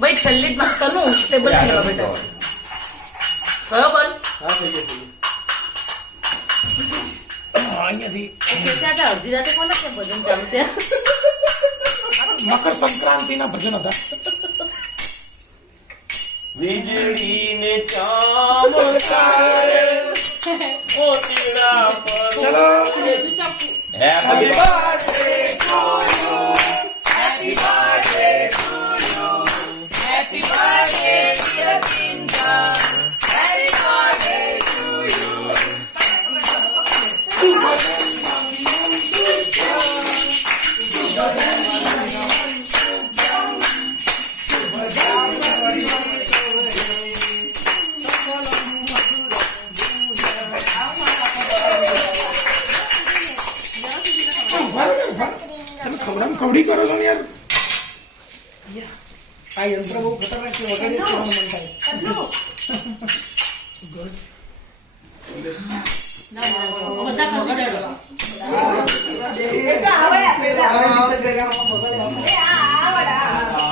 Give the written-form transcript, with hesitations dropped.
ભાઈ છેલ્લી જ તનું ટેબલ બેટા બરાબર અડધી રાતે કોને ભજન ચાલુ મકર સંક્રાંતિ ના ભજન હતા. વીજળી ને ચમકારે મોતીડા પર happy birthday to you happy birthday to you happy birthday dear Chinta happy birthday to you ખવડામ ખવડી કરો છો ને યાર. આ યંત્ર બહુ ખતરનાક છે. વગાડી કરવાનું મન થાય. બધા ખસી જાડો. એ તો આવે